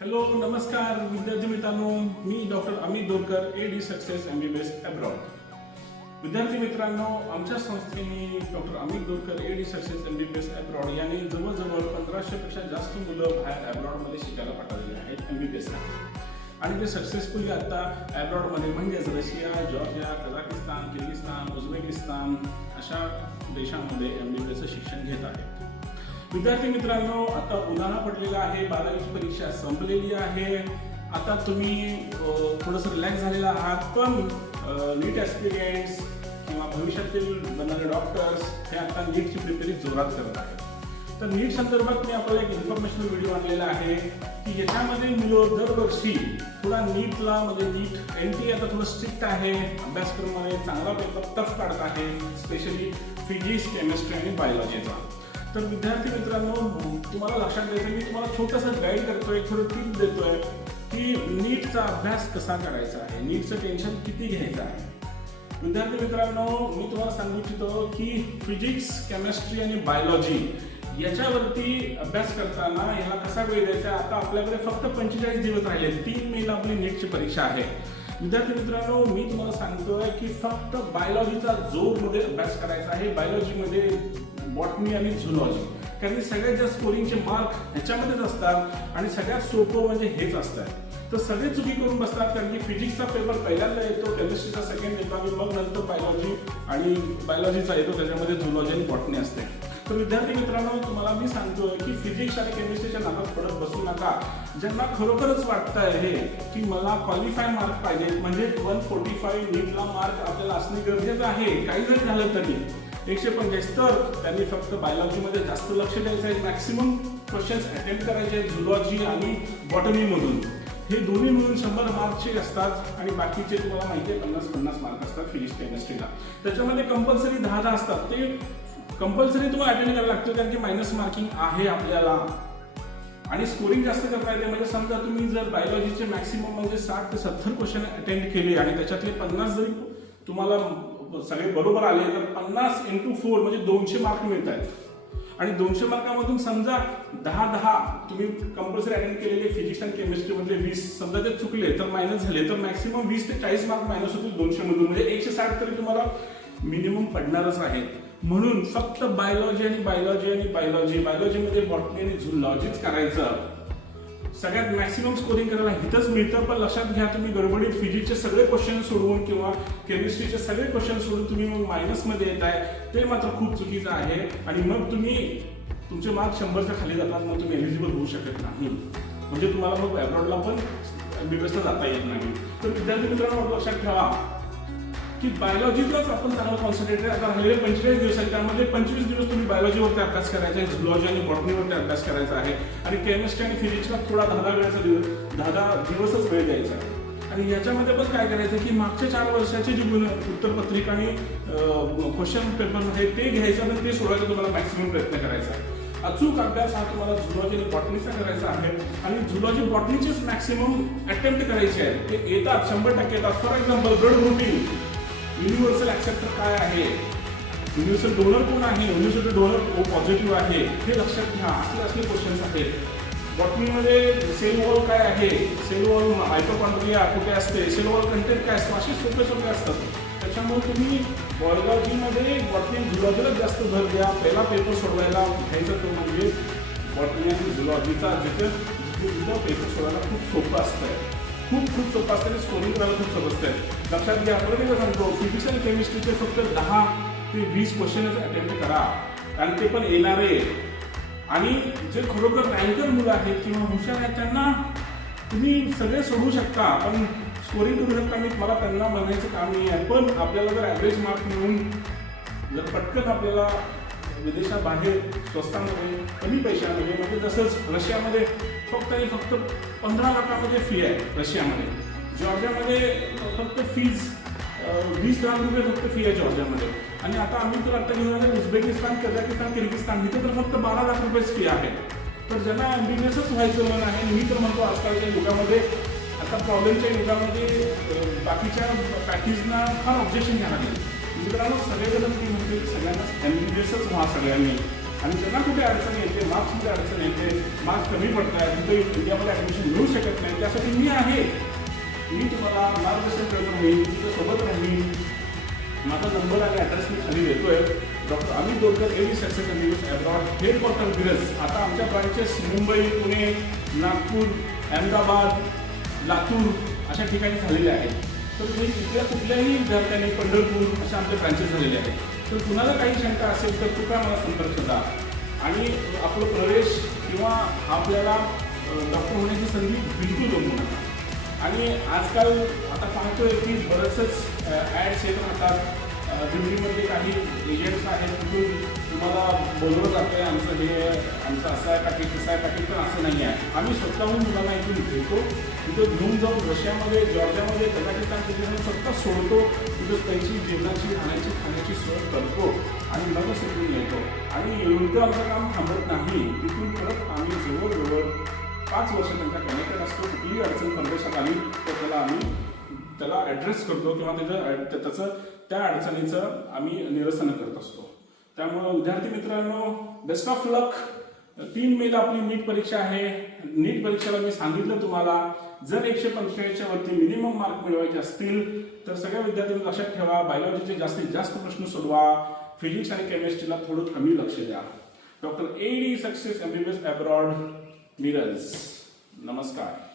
Hello नमस्कार विद्यार्थी मित्रांनो, मी doctor Amit Dorkar AD success MBBS abroad. विद्यार्थी मित्रांनो, आमच्या संस्थेने doctor Amit Dorkar AD success MBBS abroad याने जवळजवळ 1500 पेक्षा जास्त मुलं बाहेर अब्रॉडमध्ये शिकायला पाठवलेली आहेत MBBS आणि ते सक्सेसफुली आता अब्रॉडमध्ये म्हणजेच Russia, Georgia, Kazakhstan, Kyrgyzstan, Uzbekistan अशा देशांमध्ये MBBS शिक्षण घेत आहेत। विद्यार्थी मित्रांनो, आता उन्हाळा पडलेला आहे, 12वी परीक्षा संपलेली आहे। आता तुम्ही थोडंसं रिलॅक्स झालेला आहात, पण नीट ॲस्पिरंट्स किंवा भविष्यातील बनणारे डॉक्टर्स हे आता नीटची प्रिपेअरिंग जोरात करत आहेत। तर नीट संदर्भात मी आपल्याला एक इन्फॉर्मेशनल व्हिडिओ आणलेला आहे की याच्यामध्ये मुलं दरवर्षी थोडा नीटला म्हणजे नीट NT आता थोडं स्ट्रिक्ट आहे, अभ्यासक्रमाने चांगला पेपर टफ काढत आहे, स्पेशली फिजिक्स, केमिस्ट्री आणि बायोलॉजीचा। तर विद्यार्थी मित्रांनो, तुम्हाला लक्षात द्यायचं, मी तुम्हाला छोटंसं गाईड करतोय, थोडं टिप देतोय की नीटचा अभ्यास कसा करायचा आहे, नीटचं टेन्शन किती घ्यायचं आहे। विद्यार्थी मित्रांनो, मी तुम्हाला सांगू इच्छितो की फिजिक्स, केमिस्ट्री आणि बायोलॉजी याच्यावरती अभ्यास करताना याला कसा वेळ द्यायचा। आता आपल्याकडे फक्त 45 दिवस राहिले, 3 मेला आपली नीटची परीक्षा आहे। विद्यार्थी मित्रांनो, मी तुम्हाला सांगतोय की फक्त बायोलॉजीचा जोरमध्ये अभ्यास करायचा आहे, बायोलॉजीमध्ये बॉटनी आणि झुलॉजी, कारण सगळ्यात जास्त स्कोरिंगचे मार्क ह्याच्यामध्येच असतात आणि सगळ्यात सोपं म्हणजे हेच असतात। तर सगळे चुकी करून बसतात, कारण की फिजिक्सचा पेपर पहिल्यांदा येतो, केमिस्ट्रीचा सेकंड येतो आणि मग नंतर बायोलॉजी आणि बायोलॉजीचा येतो, त्याच्यामध्ये झुलॉजी आणि बॉटनी असते। तर विद्यार्थी मित्रांनो, तुम्हाला मी सांगतोय की फिजिक्स आणि केमिस्ट्रीच्या नादात पडत बसू नका। ज्यांना खरोखरच वाटतंय हे की मला क्वालिफाय मार्क पाहिजे, म्हणजे 145 नीटला मार्क आपल्याला असणे गरजेचं आहे, काही जरी झालं तरी 150, तर त्यांनी फक्त बायोलॉजीमध्ये जास्त लक्ष द्यायचं आहे, मॅक्सिमम क्वेश्चन्स अटेम्प्ट करायचे आहेत झुलॉजी आणि बॉटनीमधून। हे दोन्ही मिळून 100 मार्कचे असतात आणि बाकीचे तुम्हाला माहिती आहे 50-50 मार्क असतात फिजिक्स केमिस्ट्रीला। त्याच्यामध्ये कंपल्सरी 10-10 असतात, ते कंपल्सरी तुम्हाला अटेंड करायला लागतं, कारण की मायनस मार्किंग आहे आपल्याला आणि स्कोरिंग जास्त करता येते। म्हणजे समजा तुम्ही जर बायोलॉजीचे मॅक्सिमम म्हणजे 60 ते 70 क्वेश्चन अटेंड केले आणि त्याच्यातले 50 जरी तुम्हाला सगळे बरोबर आले तर 50 × 4 म्हणजे 200 मार्क मिळत आहेत आणि 200 मार्कामधून समजा 10-10 तुम्ही कंपल्सरी अटेंड केलेले फिजिक्स आणि केमिस्ट्री मधले 20 समजा ते चुकले तर मायनस झाले, तर मॅक्सिमम 20 ते 40 मार्क मायनस होतील 200 मधून, म्हणजे 160 तरी तुम्हाला मिनिमम पडणारच आहेत। म्हणून फक्त बायोलॉजीमध्ये बॉटनी आणि झुलॉजीच करायचं, सगळ्यात मॅक्सिमम स्कोरिंग करायला हिथंच मिळतं। पण लक्षात घ्या, तुम्ही गडबडीत फिजिक्सचे सगळे क्वेश्चन सोडवून किंवा केमिस्ट्रीचे सगळे क्वेश्चन सोडून तुम्ही मग मायनसमध्ये येत आहे, ते मात्र खूप चुकीचं आहे आणि मग तुम्ही तुमचे मार्क 100च्या खाली जातात, मग तुम्ही एलिजिबल होऊ शकत नाही, म्हणजे तुम्हाला मग अब्रॉडला पण MBBSला जाता येत नाही। तर विद्यार्थी मित्रांनो, लक्षात ठेवा की बायोलॉजीलाच आपण चांगलं कॉन्सन्ट्रेट आता राहिलेले 45 दिवस आहेत, त्यामध्ये 25 दिवस तुम्ही बायोलॉजीवरती अभ्यास करायचा आहे, झुलॉजी आणि बॉटनीवरती अभ्यास करायचा आहे आणि केमिस्ट्री आणि फिजिक्सला थोडा 10 दिवसच वेळ द्यायचा आहे। आणि याच्यामध्ये पण काय करायचं की मागच्या 4 वर्षाची जी उत्तरपत्रिका आणि क्वेश्चन पेपर आहे ते घ्यायचं आणि ते सोडवायचा तुम्हाला मॅक्सिमम प्रयत्न करायचा आहे। अचूक अभ्यास हा तुम्हाला झुलॉजी आणि बॉटनीचा करायचा आहे आणि झुलॉजी बॉटनीचेच मॅक्सिमम अटेम्प्ट करायचे आहेत, ते येतात 100% येतात। For example blood grouping, universal acceptor काय आहे, युनिव्हर्सल डोनर कोण आहे, युनिव्हर्सल डोनर O पॉझिटिव्ह आहे, हे लक्षात घ्या, असले क्वेश्चन्स आहेत। बॉटनीमध्ये सेल वॉल काय आहे, सेल वॉल मायटोकॉन्ड्रिया कुठे असते, सेल वॉल कंटेंट काय असतं, असे सोपे असतात। त्याच्यामुळे तुम्ही बायोलॉजीमध्ये बॉटनी झुलॉजीला जास्त भर द्या। पहिला पेपर सोडवायला घ्यायचा तो म्हणजे बॉटनी आणि झुलॉजीचा, जिथं पेपर सोडवायला खूप सोपं असतं, खूप सोपं असतं आणि स्कोरिंग करायला खूप सोपं असतं। लक्षात घ्या, आपण काय सांगतो, फिजिक्स आणि केमिस्ट्रीचे फक्त 10 ते 20 क्वेश्चनच अटेम्प्ट करा आणि ते पण येणारे, आणि जे खरोखर रँकर मुलं आहेत किंवा हुशार आहेत त्यांना तुम्ही सगळे सोडवू शकता, पण स्कोरिंग करू शकता। मला त्यांना म्हणायचं काम नाही आहे, पण आपल्याला जर ॲव्हरेज मार्क मिळून जर पटकन आपल्याला विदेशाबाहेर स्वस्तांमध्ये कमी पैशामध्ये, म्हणजे जसंच रशियामध्ये फक्त 15 लाखामध्ये फी आहे रशियामध्ये, जॉर्जियामध्ये फक्त फीज 20 लाख रुपये फक्त फी आहे जॉर्जियामध्ये, आणि आता आम्ही तर आता घेऊन आलो उझबेकिस्तान, कझाकिस्तान, किर्गिस्तान, इथे तर फक्त 12 लाख रुपयेच फी आहे। तर ज्यांना MBBSच व्हायचं मन आहे, मी तर म्हणतो आजकालच्या युगामध्ये, आता प्रॉब्लेमच्या युगामध्ये बाकीच्या पॅकेजना फार ऑब्जेक्शन घ्यायला लागेल। मित्रांनो, सगळेजण ती म्हणते सगळ्यांना MBBSच व्हा सगळ्यांनी, आणि त्यांना कुठे अडचण येते, मार्क्समध्ये अडचण येते, मार्क्स कमी पडत आहेत, तिथे इंडियामध्ये ॲडमिशन मिळू शकत नाही, त्यासाठी मी आहे. मी तुम्हाला मार्गदर्शन करत राहीन, तुमच्या सोबत राहीन. माझा नंबर आणि ॲड्रेस मी खाली देतोय. Doctor Amit Dorkar AD success MBBS abroad, headquarter Miraj. आता आमच्या ब्रांचेस मुंबई, पुणे, नागपूर, अहमदाबाद, लातूर अशा ठिकाणी झालेले आहेत. तर तुम्ही तिथल्या कुठल्याही विद्यार्थ्यांनी, पंढरपूर अशा आमच्या ब्रांचेस झालेले आहेत. तर कुणाला काही शंका असेल तर कृपया मला संपर्क साधा आणि आपलं प्रवेश किंवा आपल्याला डॉक्टर होण्याची संधी बिलकुल गमवू नका. आणि आजकाल आता पाहतोय की बरंचसं ॲड्स येत राहतात. दिल्लीमध्ये काही एजंट्स आहेत, तिथून तुम्हाला बोलवलं जातं आहे, आमचं असं आहे पॅकेज, तसं आहे पॅकेज, पण असं नाही आहे. आम्ही स्वतःहून मुलांना इथून घेतो, तिथं घेऊन जाऊन रशियामध्ये, जॉर्जियामध्ये, कझाकिस्तान तिथे स्वतः सोडतो, तिथं त्यांची जेवणाची, राहण्याची, खाण्याची सोय करतो आणि मगच इथून येतो. आणि एवढं आमचं काम थांबत नाही. तिथून परत आम्ही जवळजवळ 5 वर्ष त्यांच्या कनेक्टेड असतो. कुठलीही अडचण परदेशात आली तर त्याला ॲड्रेस करतो किंवा त्याचं त्या अडचणीचं आम्ही निरसन करत असतो. त्यामुळं विद्यार्थी मित्रांनो, बेस्ट ऑफ लक. 3 मेला आपली नीट परीक्षा आहे. नीट परीक्षेला मी सांगितलं तुम्हाला, जर 145च्या वरती मिनिमम मार्क मिळवायचे असतील तर सगळ्या विद्यार्थ्यांनी लक्षात ठेवा, बायोलॉजीचे जास्तीत जास्त प्रश्न सोडवा, फिजिक्स आणि केमिस्ट्रीला थोडं कमी लक्ष द्या. Doctor AD success MBBS abroad, Miraj. नमस्कार.